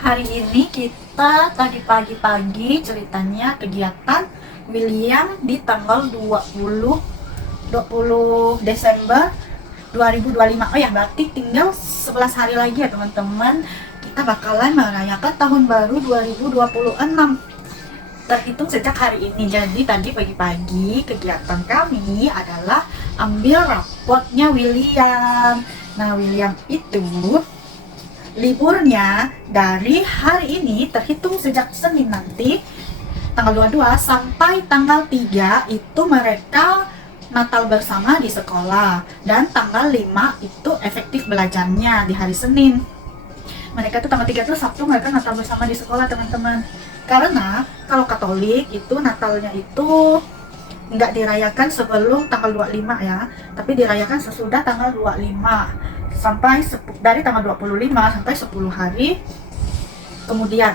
Hari ini kita tadi pagi-pagi ceritanya kegiatan William di tanggal 20 Desember 2025. Oh ya, berarti tinggal 11 hari lagi ya teman-teman. Kita bakalan merayakan tahun baru 2026. Terhitung sejak hari ini. Jadi tadi pagi-pagi kegiatan kami adalah ambil rapotnya William. Nah, William itu liburnya dari hari ini terhitung sejak Senin nanti tanggal 22 sampai tanggal 3 itu mereka Natal bersama di sekolah, dan tanggal 5 itu efektif belajarnya di hari Senin. Mereka tuh tanggal 3 itu Sabtu mereka Natal bersama di sekolah teman-teman. Karena kalau Katolik itu Natalnya itu nggak dirayakan sebelum tanggal 25 ya, tapi dirayakan sesudah tanggal 25 sampai dari tanggal 25 sampai 10 hari kemudian,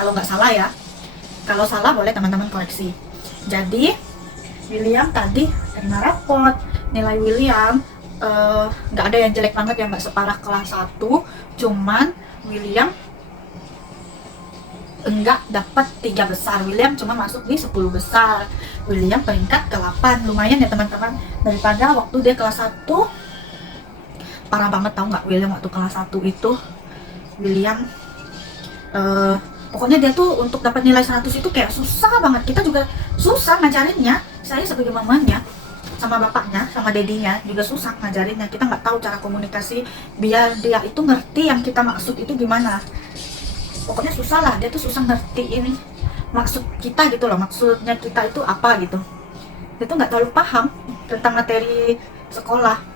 kalau nggak salah ya. Kalau salah boleh teman-teman koreksi. Jadi William tadi terima rapot, nilai William nggak ada yang jelek banget ya, nggak separah kelas 1, cuman William enggak dapat 3 besar. William cuma masuk di 10 besar. William peringkat ke-8, lumayan ya teman-teman, daripada waktu dia kelas 1. Parah banget, tahu nggak William waktu kelas 1 itu William pokoknya dia tuh untuk dapat nilai 100 itu kayak susah banget. Kita juga susah ngajarinnya, saya sebagai mamanya sama bapaknya sama dedinya juga susah ngajarinnya. Kita nggak tahu cara komunikasi biar dia itu ngerti yang kita maksud itu gimana. Pokoknya susah lah, dia tuh susah ngertiin maksud kita gitu loh, maksudnya kita itu apa gitu. Dia tuh nggak terlalu paham tentang materi sekolah.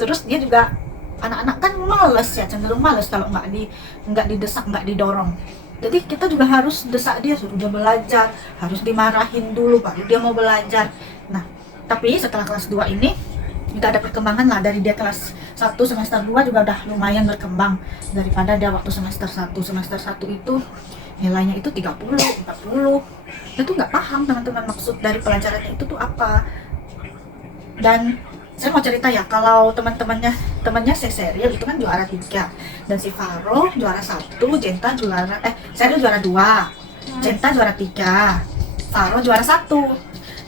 Terus dia juga, anak-anak kan males ya, cenderung males kalau nggak didesak, nggak didorong. Jadi kita juga harus desak dia, suruh dia belajar, harus dimarahin dulu baru dia mau belajar. Nah, tapi setelah kelas 2 ini udah ada perkembangan lah. Dari dia kelas 1 semester 2 juga udah lumayan berkembang daripada dia waktu semester 1. Semester 1 itu nilainya itu 30, 40. Dia tuh nggak paham teman-teman maksud dari pelajarannya itu tuh apa. Dan saya mau cerita ya, kalau temannya si Seril itu kan juara 3, dan si Faro juara 1, Jenta juara Seril juara 2, Jenta juara 3, Faro juara 1.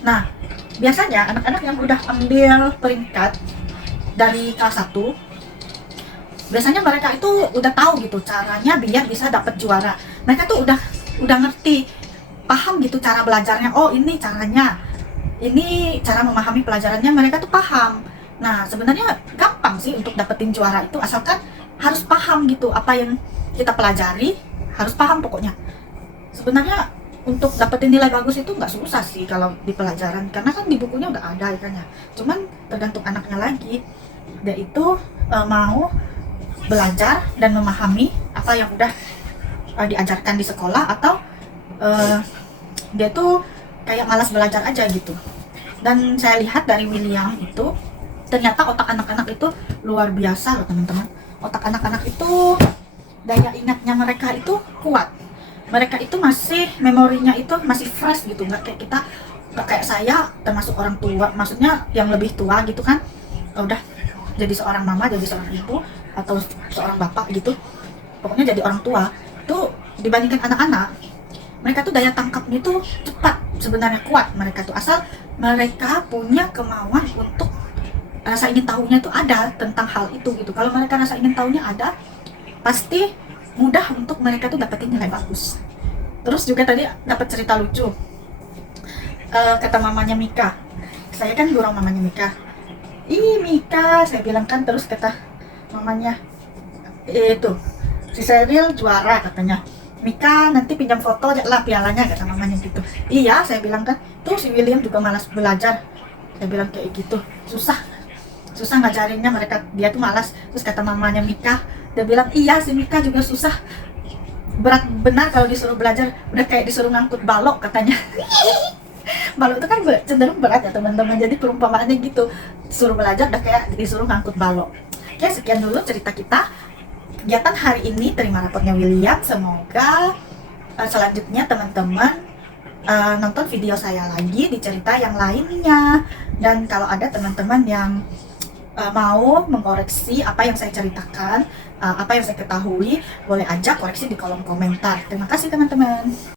Nah, biasanya anak-anak yang udah ambil peringkat dari kelas 1, biasanya mereka itu udah tahu gitu caranya biar bisa dapet juara. Mereka tuh udah ngerti, paham gitu cara belajarnya. Oh, ini caranya, ini cara memahami pelajarannya, mereka tuh paham. Nah, sebenarnya gampang sih untuk dapetin juara itu, asalkan harus paham gitu apa yang kita pelajari, harus paham pokoknya. Sebenarnya untuk dapetin nilai bagus itu nggak susah sih kalau di pelajaran, karena kan di bukunya udah ada ya kan ya. Cuman tergantung anaknya lagi, dia itu mau belajar dan memahami apa yang udah diajarkan di sekolah, atau dia tuh kayak malas belajar aja gitu. Dan saya lihat dari William itu ternyata otak anak-anak itu luar biasa loh teman-teman. Otak anak-anak itu daya ingatnya mereka itu kuat. Mereka itu masih, memorinya itu masih fresh gitu, nggak kayak kita, nggak kayak saya termasuk orang tua, maksudnya yang lebih tua gitu kan, udah jadi seorang mama, jadi seorang ibu atau seorang bapak gitu, pokoknya jadi orang tua tuh. Dibandingkan anak-anak, mereka tuh daya tangkapnya tuh cepat, sebenarnya kuat mereka tuh, asal mereka punya kemauan untuk rasa ingin tahunya tuh ada tentang hal itu gitu. Kalau mereka rasa ingin tahunya ada, pasti mudah untuk mereka tuh dapetin nilai bagus. Terus juga tadi dapat cerita lucu, kata mamanya Mika, saya kan gurau mamanya Mika. Ih Mika, saya bilang kan, terus kata mamanya, itu si Seril juara katanya, Mika nanti pinjam foto aja lah pialanya, kata mamanya gitu. Iya, saya bilang kan, tuh si William juga malas belajar, saya bilang kayak gitu, susah ngajarinnya, mereka, dia tuh malas. Terus kata mamanya Mika, dia bilang iya si Mika juga susah, berat benar kalau disuruh belajar, udah kayak disuruh ngangkut balok katanya. Balok itu kan cenderung berat ya teman-teman, jadi perumpamaannya gitu, suruh belajar udah kayak disuruh ngangkut balok. Oke, sekian dulu cerita kita kegiatan hari ini, terima rapotnya William. Semoga selanjutnya teman-teman nonton video saya lagi di cerita yang lainnya. Dan kalau ada teman-teman yang mau mengoreksi apa yang saya ceritakan, apa yang saya ketahui, boleh aja koreksi di kolom komentar. Terima kasih teman-teman.